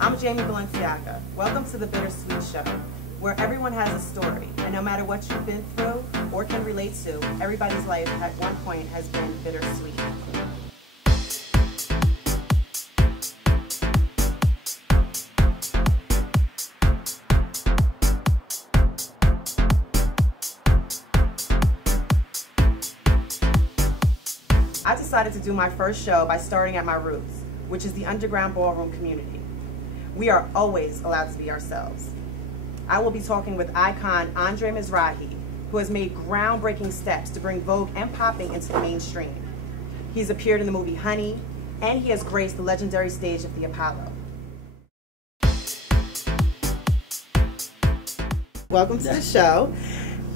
I'm Jamie Balenciaga. Welcome to the Bittersweet Show, where everyone has a story, and no matter what you've been through or can relate to, everybody's life at one point has been bittersweet. I decided to do my first show by starting at my roots, which is the underground ballroom community. We are always allowed to be ourselves. I will be talking with icon Andre Mizrahi, who has made groundbreaking steps to bring Vogue and popping into the mainstream. He's appeared in the movie Honey, and he has graced the legendary stage of the Apollo. Welcome to the show.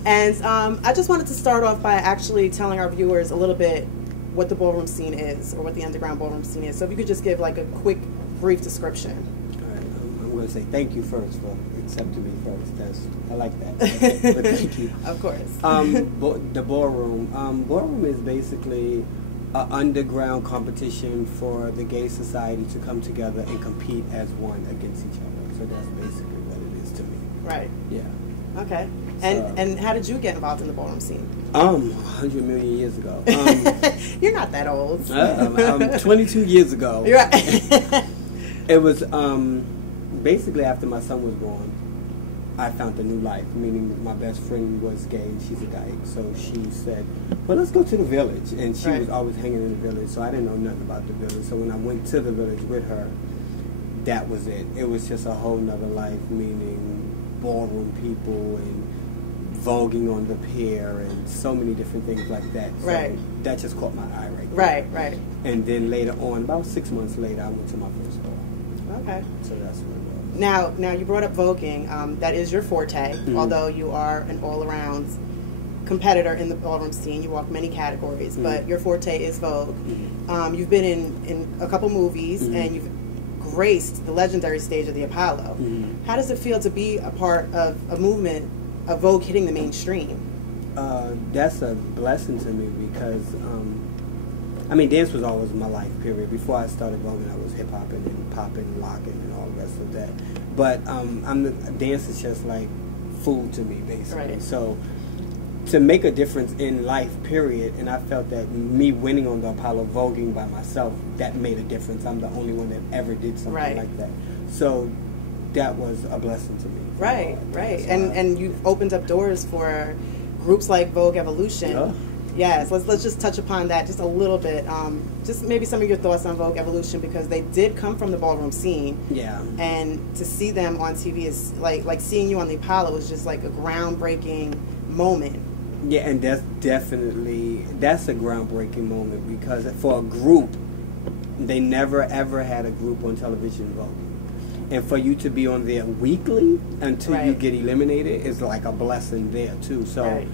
And I just wanted to start off by actually telling our viewers a little bit what the ballroom scene is, or what the underground ballroom scene is. So if you could just give like a quick, brief description. All right, I'm going to say thank you first for accepting me first. I like that. But thank you. Of course. The ballroom. Ballroom is basically an underground competition for the gay society to come together and compete as one against each other. So that's basically what it is to me. Right. Yeah. Okay. And how did you get involved in the ballroom scene? 100 million years ago. You're not that old. 22 years ago. You're right. It was basically after my son was born, I found a new life, meaning my best friend was gay, she's a dyke, so she said, well, let's go to the village, and she was always hanging in the village, so I didn't know nothing about the village, so when I went to the village with her, that was it. It was just a whole nother life, meaning ballroom people and voguing on the pier and so many different things like that. So that just caught my eye right there. Right. And then later on, about 6 months later, I went to my first ball. Okay. So that's what it was. Now you brought up voguing. That is your forte, although you are an all-around competitor in the ballroom scene. You walk many categories, but your forte is Vogue. You've been in a couple movies, and you've graced the legendary stage of the Apollo. How does it feel to be a part of a movement of Vogue hitting the mainstream? That's a blessing to me because, I mean, dance was always my life, period. Before I started voguing, I was hip-hopping and popping and locking and all the rest of that. But dance is just like food to me, basically. Right. So to make a difference in life, period, and I felt that me winning on the Apollo, voguing by myself, that made a difference. I'm the only one that ever did something like that. So that was a blessing to me. Right. And you've opened up doors for groups like Vogue Evolution. Yeah. Yes, let's just touch upon that just a little bit. Just maybe some of your thoughts on Vogue Evolution, because they did come from the ballroom scene. Yeah. And to see them on TV is like seeing you on the Apollo is just like a groundbreaking moment. Yeah, and that's a groundbreaking moment, because for a group, they never ever had a group on television voguing. And for you to be on there weekly until you get eliminated is like a blessing there too. So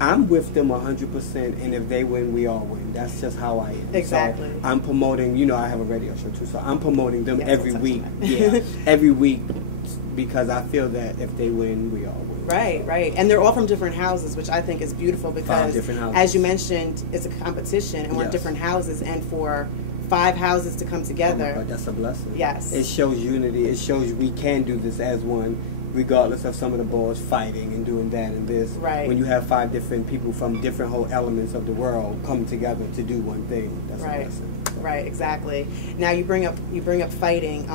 I'm with them 100%, and if they win, we all win. That's just how I am. Exactly. So I'm promoting, I have a radio show too, so I'm promoting them every week. Yeah, every week, because I feel that if they win, we all win. Right. And they're all from different houses, which I think is beautiful, because as you mentioned, it's a competition, and we're different houses, and for 5 houses to come together. Oh my God, that's a blessing. Yes. It shows unity. It shows we can do this as one, regardless of some of the balls fighting and doing that and this. Right. When you have 5 different people from different whole elements of the world come together to do one thing, that's a blessing. Right, exactly. Now you bring up fighting.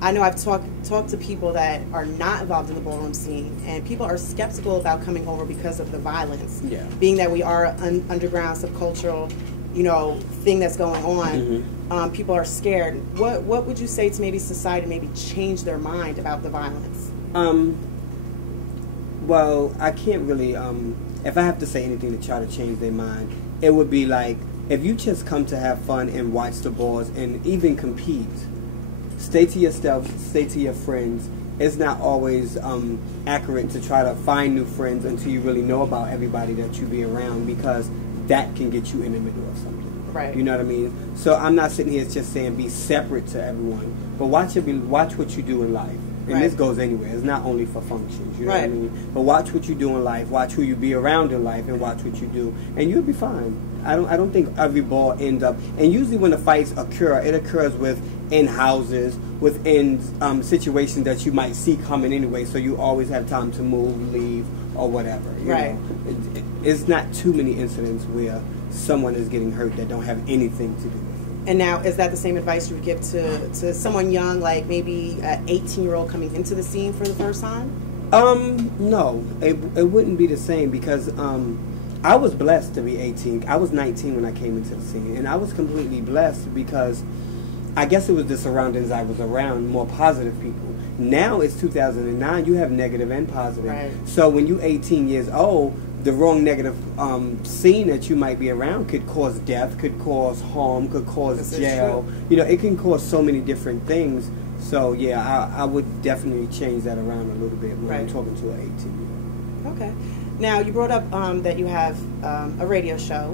I know I've talked to people that are not involved in the ballroom scene, and people are skeptical about coming over because of the violence. Yeah. Being that we are an underground subcultural, thing that's going on, people are scared. What would you say to maybe society maybe change their mind about the violence? Well, I can't really, if I have to say anything to try to change their mind, it would be like, if you just come to have fun and watch the balls and even compete, stay to yourself, stay to your friends. It's not always accurate to try to find new friends until you really know about everybody that you be around, because that can get you in the middle of something. Right. You know what I mean? So I'm not sitting here just saying be separate to everyone, but watch what you do in life. And this goes anywhere. It's not only for functions. You know what I mean? But watch what you do in life. Watch who you be around in life, and watch what you do, and you'll be fine. I don't think every ball ends up. And usually when the fights occur, it occurs in houses within situations that you might see coming anyway, so you always have time to move, leave, or whatever. You right. know? It's not too many incidents where someone is getting hurt that don't have anything to do with it. And now, is that the same advice you would give to someone young, like maybe an 18-year-old coming into the scene for the first time? No, it wouldn't be the same because I was blessed to be 18. I was 19 when I came into the scene, and I was completely blessed because I guess it was the surroundings I was around, more positive people. Now it's 2009, you have negative and positive. Right. So when you're 18 years old, the wrong negative scene that you might be around could cause death, could cause harm, could cause jail. You know, it can cause so many different things. So yeah, I would definitely change that around a little bit when I'm talking to an 18-year-old. Okay. Now, you brought up that you have a radio show,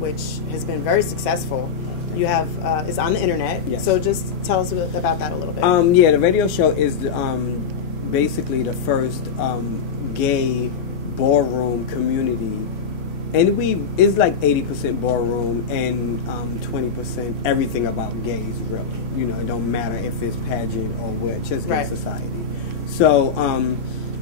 which has been very successful. You have is on the internet. Yes. So just tell us about that a little bit. Yeah, the radio show is basically the first gay ballroom community, and it's like 80% ballroom and 20% everything about gays. Really, you know, it don't matter if it's pageant or what, just gay society. So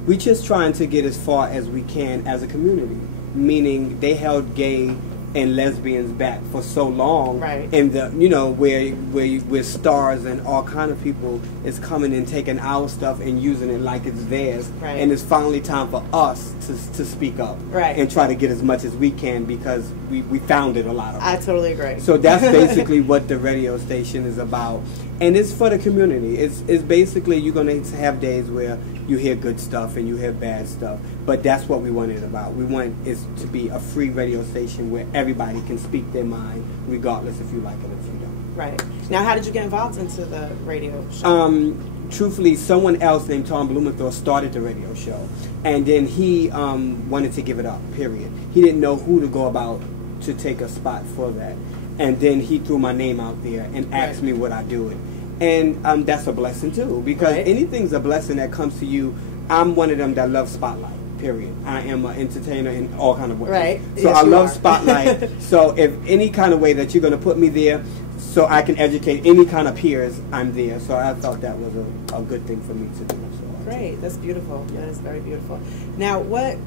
we're just trying to get as far as we can as a community. Meaning, they held gay and lesbians back for so long, and the where stars and all kind of people is coming and taking our stuff and using it like it's theirs, and it's finally time for us to speak up and try to get as much as we can because we founded a lot of it. I totally agree. So that's basically what the radio station is about, and it's for the community. It's basically, you're going to have days where you hear good stuff and you hear bad stuff, but that's what we want it about. We want it to be a free radio station where everybody can speak their mind, regardless if you like it or if you don't. Right. Now, how did you get involved into the radio show? Truthfully, someone else named Tom Blumenthal started the radio show, and then he wanted to give it up, period. He didn't know who to go about to take a spot for that, and then he threw my name out there and asked me would I do it. And that's a blessing too, because anything's a blessing that comes to you. I'm one of them that loves spotlight, period. I am an entertainer in all kind of ways. Right. So I love spotlight. So if any kind of way that you're going to put me there so I can educate any kind of peers, I'm there. So I thought that was a good thing for me to do. So great. That's beautiful. Yeah. That is very beautiful. Now, what,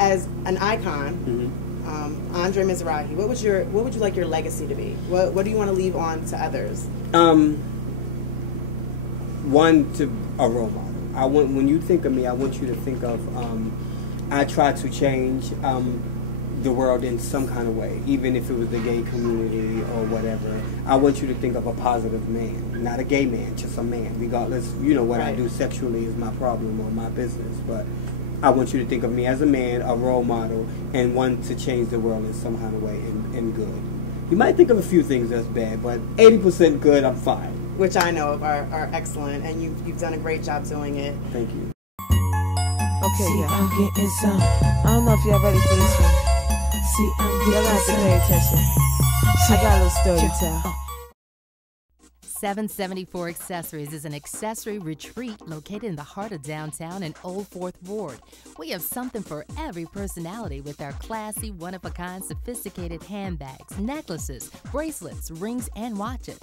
as an icon, Andre Mizrahi, what would you like your legacy to be? What do you want to leave on to others? One, to a role model. When you think of me, I want you to think of I try to change the world in some kind of way, even if it was the gay community or whatever. I want you to think of a positive man, not a gay man, just a man. Regardless, you know, what I do sexually is my problem or my business, but I want you to think of me as a man, a role model, and one to change the world in some kind of way and good. You might think of a few things that's bad, but 80% good, I'm fine. Which I know are excellent, and you've done a great job doing it. Thank you. Okay, see, I'm getting some. I don't know if y'all ready for this one. See, y'all gonna have to pay attention. I got a little story to tell. 774 Accessories is an accessory retreat located in the heart of downtown in Old Fourth Ward. We have something for every personality with our classy, one-of-a-kind, sophisticated handbags, necklaces, bracelets, rings, and watches.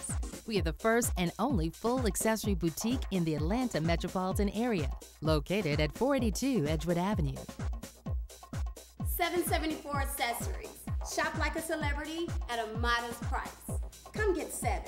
We are the first and only full accessory boutique in the Atlanta metropolitan area, located at 482 Edgewood Avenue. 774 Accessories. Shop like a celebrity at a modest price. Come get 7.